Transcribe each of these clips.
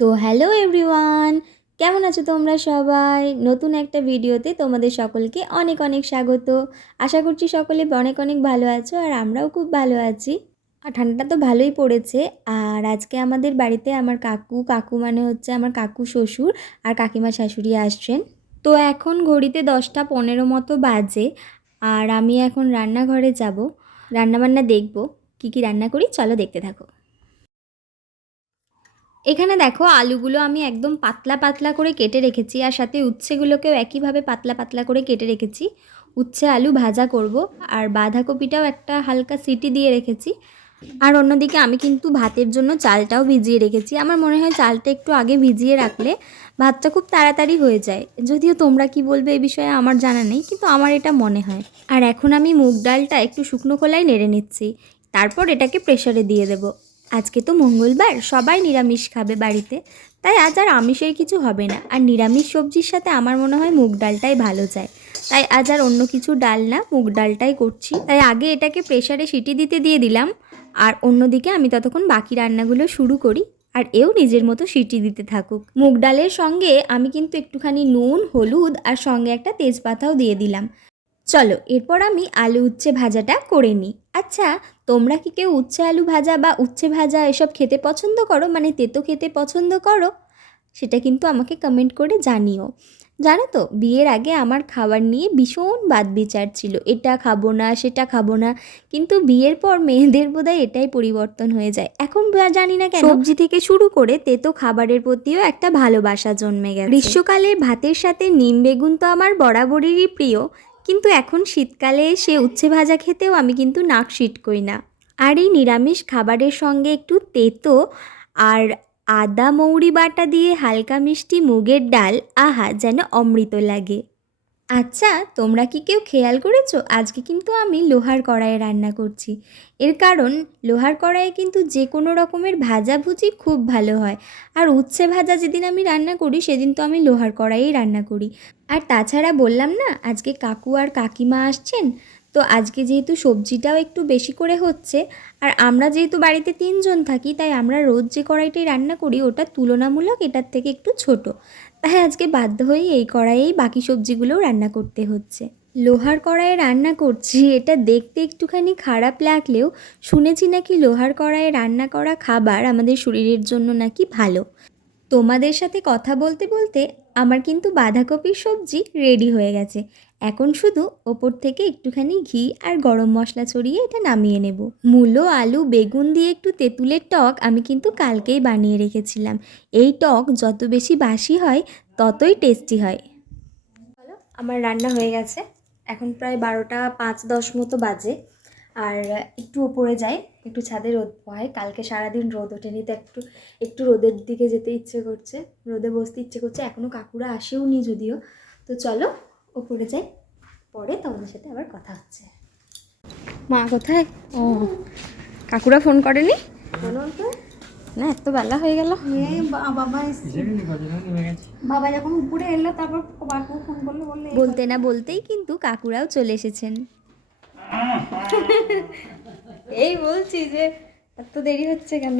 তো hello everyone, কেমন আছো তোমরা সবাই? নতুন একটা ভিডিওতে তোমাদের সকলকে অনেক অনেক স্বাগত। আশা করছি সকলে অনেক অনেক ভালো আছো আর আমরাও খুব ভালো আছি। আর ঠান্ডাটা তো ভালোই পড়েছে। আর আজকে আমাদের বাড়িতে আমার কাকু কাকু মানে হচ্ছে আমার কাকু শ্বশুর আর কাকিমা শাশুড়ি আসছেন। তো এখন ঘড়িতে দশটা পনেরো মতো বাজে আর আমি এখন রান্নাঘরে যাব। রান্নাবান্না দেখব, কী কী রান্না করি চলো দেখতে থাকো। এখানে দেখো আলুগুলো আমি একদম পাতলা পাতলা করে কেটে রেখেছি, আর সাথে উচ্ছেগুলোকেও একইভাবে পাতলা পাতলা করে কেটে রেখেছি। উচ্ছে আলু ভাজা করব, আর বাঁধাকপিটাও একটা হালকা সিটি দিয়ে রেখেছি। আর অন্যদিকে আমি কিন্তু ভাতের জন্য চালটাও ভিজিয়ে রেখেছি। আমার মনে হয় চালটা একটু আগে ভিজিয়ে রাখলে ভাতটা খুব তাড়াতাড়ি হয়ে যায়। যদিও তোমরা কি বলবে এ বিষয়ে আমার জানা নেই, কিন্তু আমার এটা মনে হয়। আর এখন আমি মুগ ডালটা একটু শুকনো খোলায় নেড়ে নিচ্ছি। তারপর এটাকে প্রেশারে দিয়ে দেবো। আজকে তো মঙ্গলবার, সবাই নিরামিষ খাবে বাড়িতে। তাই আজ আর আমিষের কিছু হবে না। আর নিরামিষ সবজির সাথে আমার মনে হয় মুগ ডালটাই ভালো যায়। তাই আজ আর অন্য কিছু ডাল না, মুগ ডালটাই করছি। তাই আগে এটাকে প্রেশারে সিটি দিতে দিয়ে দিলাম। আর অন্যদিকে আমি ততক্ষণ বাকি রান্নাগুলো শুরু করি। আর এও নিজের মতো সিটি দিতে থাকুক। মুগ ডালের সঙ্গে আমি কিন্তু একটুখানি নুন, হলুদ আর সঙ্গে একটা তেজপাতাও দিয়ে দিলাম। চলো এরপর আমি আলু উচ্ছে ভাজাটা করে নিই। আচ্ছা তোমরা কি কেউ উচ্ছে আলু ভাজা বা উচ্ছে ভাজা এসব খেতে পছন্দ করো? মানে তেতো খেতে পছন্দ করো? সেটা কিন্তু আমাকে কমেন্ট করে জানিও। জানো তো বিয়ের আগে আমার খাবার নিয়ে ভীষণ বাদ বিচার ছিল। এটা খাব না সেটা খাব না। কিন্তু বিয়ের পর মেয়েদের বোধহয় এটাই পরিবর্তন হয়ে যায়। এখন জানি না কেন সবজি থেকে শুরু করে তেতো খাবারের প্রতিও একটা ভালোবাসা জন্মে গেছে। গ্রীষ্মকালে ভাতের সাথে নিম বেগুন তো আমার বরাবরেরই প্রিয়। কিন্তু এখন শীতকালে এসে উচ্ছে ভাজা খেতেও আমি কিন্তু নাক করি না। আর এই নিরামিষ খাবারের সঙ্গে একটু তেতো আর আদা মৌরি বাটা দিয়ে হালকা মিষ্টি মুগের ডাল, আহা, যেন অমৃত লাগে। আচ্ছা তোমরা কি কেউ খেয়াল করেছ? আজকে কিন্তু আমি লোহার কড়াইয়ে রান্না করছি। এর কারণ, লোহার কড়াইয়ে কিন্তু যে কোনো রকমের ভাজাভুজি খুব ভালো হয়। আর উচ্ছে ভাজা যেদিন আমি রান্না করি, সেদিন তো আমি লোহার কড়াইয়েই রান্না করি। আর তাছাড়া বললাম না, আজকে কাকু আর কাকিমা আসছেন তো আজকে যেহেতু সবজিটাও একটু বেশি করে হচ্ছে, আর আমরা যেহেতু বাড়িতে তিনজন থাকি, তাই আমরা রোজ যে কড়াইটাই রান্না করি, ওটা তুলনামূলক এটার থেকে একটু ছোট। তাই আজকে বাধ্য হয়েই এই কড়াইয়েই বাকি সবজিগুলোও রান্না করতে হচ্ছে। লোহার কড়াইয়ে রান্না করছি, এটা দেখতে একটুখানি খারাপ লাগলেও শুনেছি নাকি লোহার কড়াইয়ে রান্না করা খাবার আমাদের শরীরের জন্য নাকি ভালো। তোমাদের সাথে কথা বলতে বলতে আমার কিন্তু বাঁধাকপির সবজি রেডি হয়ে গেছে। এখন শুধু ওপর থেকে একটুখানি ঘি আর গরম মশলা ছড়িয়ে এটা নামিয়ে নেব। মূলো, আলু, বেগুন দিয়ে একটু তেঁতুলের টক আমি কিন্তু কালকেই বানিয়ে রেখেছিলাম। এই টক যত বেশি বাসি হয়, ততই টেস্টি হয়। আমার রান্না হয়ে গেছে। এখন প্রায় বারোটা পাঁচ দশ মতো বাজে। আর একটু ওপরে যাই, একটু ছাদে রোদ হয় কালকে সারাদিন রোদ ওঠেনি, তো একটু একটু রোদের দিকে যেতে ইচ্ছে করছে। রোদে বসতে ইচ্ছে করছে। এখনও কাকুরা আসেও নি যদিও। তো চলো ওপরে যাই পরে তোমাদের সাথে আবার কথা হচ্ছে। মা কোথায়? ও কাকুরা ফোন করেনি? না এত বেলা হয়ে গেল। বাবা এসছে। বাবা যখন উপরে এলো তারপর বাবু ফোন করল বললে বলতে না বলতেই কিন্তু কাকুরাও চলে এসেছেন। এই বলছি যে এত দেরি হচ্ছে কেন?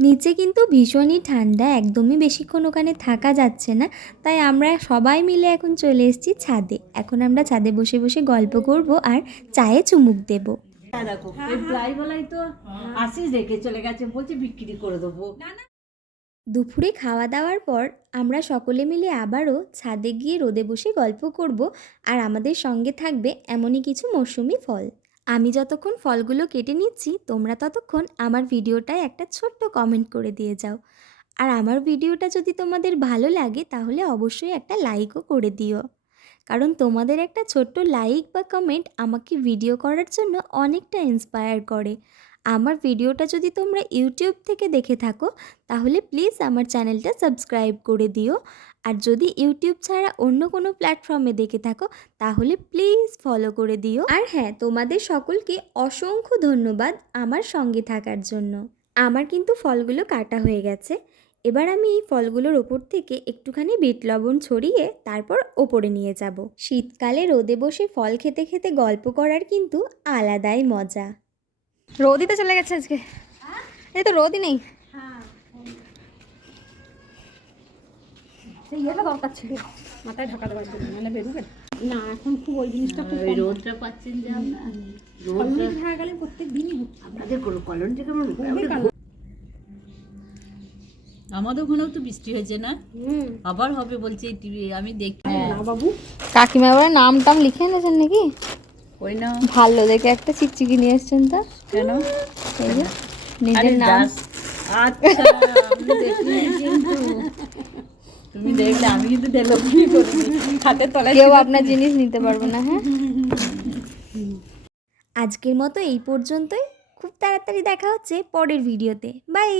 নিচে কিন্তু ভীষণই ঠান্ডা একদমই বেশিক্ষণ ওখানে থাকা যাচ্ছে না। তাই আমরা সবাই মিলে এখন চলে এসেছি ছাদে। এখন আমরা ছাদে বসে বসে গল্প করব আর চায়ে চুমুক দেব। হ্যাঁ দেখো এই তো আসিস রেখে চলে গেছে বলছে বিক্রি করে দেবো। দুপুরে খাওয়া দাওয়ার পর আমরা সকলে মিলে আবারও ছাদে গিয়ে রোদে বসে গল্প করব আর আমাদের সঙ্গে থাকবে এমনই কিছু মৌসুমি ফল। আমি যতক্ষণ ফলগুলো কেটে নিচ্ছি, তোমরা ততক্ষণ আমার ভিডিওটায় একটা ছোট্ট কমেন্ট করে দিয়ে যাও। আর আমার ভিডিওটা যদি তোমাদের ভালো লাগে, তাহলে অবশ্যই একটা লাইকও করে দিও। কারণ তোমাদের একটা ছোট্ট লাইক বা কমেন্ট আমাকে ভিডিও করার জন্য অনেকটা ইন্সপায়ার করে। আমার ভিডিওটা যদি তোমরা ইউটিউব থেকে দেখে থাকো, তাহলে প্লিজ আমার চ্যানেলটা সাবস্ক্রাইব করে দিও। আর যদি ইউটিউব ছাড়া অন্য কোনো প্ল্যাটফর্মে দেখে থাকো, তাহলে প্লিজ ফলো করে দিও। আর হ্যাঁ তোমাদের সকলকে অসংখ্য ধন্যবাদ আমার সঙ্গে থাকার জন্য। আমার কিন্তু ফলগুলো কাটা হয়ে গেছে। এবার আমি এই ফলগুলোর ওপর থেকে একটুখানি বিট লবণ ছড়িয়ে তারপর ওপরে নিয়ে যাব। শীতকালে রোদে বসে ফল খেতে খেতে গল্প করার কিন্তু আলাদাই মজা। রোদিতে চলে গেছে আজকে। এই তো রোদই নেই। ইয়েটা দরকার ছিল মাথায় ঢাকা দেওয়ার জন্য মানে বেরোবে। না এখন খুব ওই জিনিসটা খুব রোদটা পাচ্ছেন যে আপনার রোদটা কলোনি গেলে প্রত্যেক দিনই হচ্ছে। আপনাদের কলনটা কেমন আমাদের ওখানেও তো বৃষ্টি হয়েছে না? হুম। আবার হবে বলছে টিভি আমি দেখি। না বাবু। কাকিমা এবার নাম টাম লিখে এনেছেন নাকি? ওই না। ভালো দেখে একটা চিকচিকি নিয়ে এসছেন তো? কেন? এই যে নিজের নাম। আচ্ছা আমি দেখিনি কিন্তু। তুমি দেখলে আমি কিন্তু ডেলিভারি করিনি। হাতে তলায় কেউ আপনার জিনিস নিতে পারবে না হ্যাঁ? আজকের মতো এই পর্যন্তই। খুব তাড়াতাড়ি দেখা হচ্ছে পরের ভিডিওতে। বাই!